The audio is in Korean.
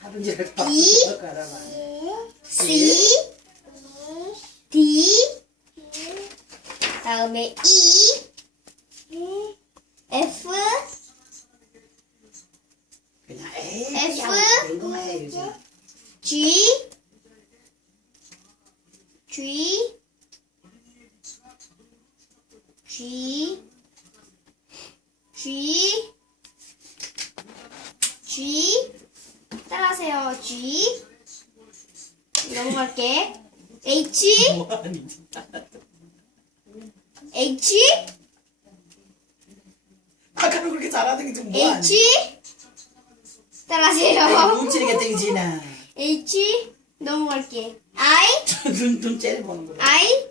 하든지 C D 예. 다음에 E F 그냥 에이, F G G G G G 따라하세요. G, 넘어갈게. H. H, 아까는 그렇게 잘하는 게 지금 뭐하니 H, 따라하세요. 눈치리게 땡지나 H, 넘어갈게. I, 눈눈 째려 보는 거야 I,